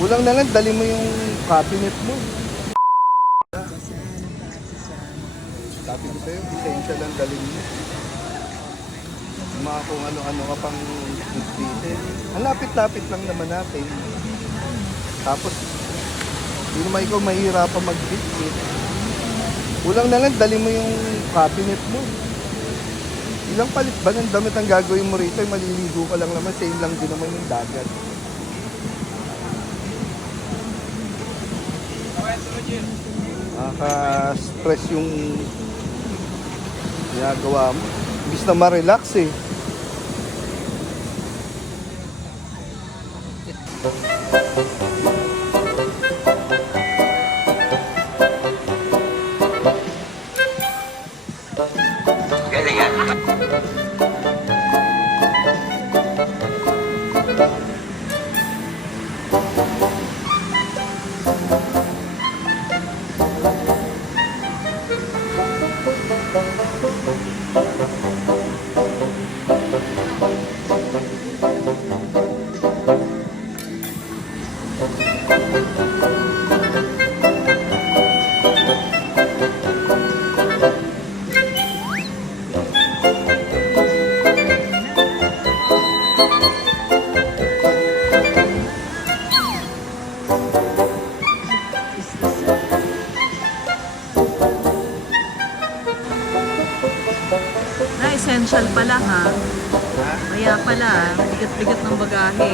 Kulang na lang, dali mo yung cabinet mo. Sabi ko sa'yo, lisensya lang dali mo. Mga kung ano-ano ka pang dito. Ang lapit-lapit lang naman natin. Tapos, hindi naman ikaw mahirapan mag-fit. Kulang na lang, dali mo yung cabinet mo. Ilang palit ba ng damit ang gagawin mo rito? Maliligo ka lang naman, same lang din naman yung dagat. Nakaka-stress yung ginagawa mo. Imbis na ma-relax eh. Na essential pala ha. Kaya pala, bigat-bigat ng bagahe.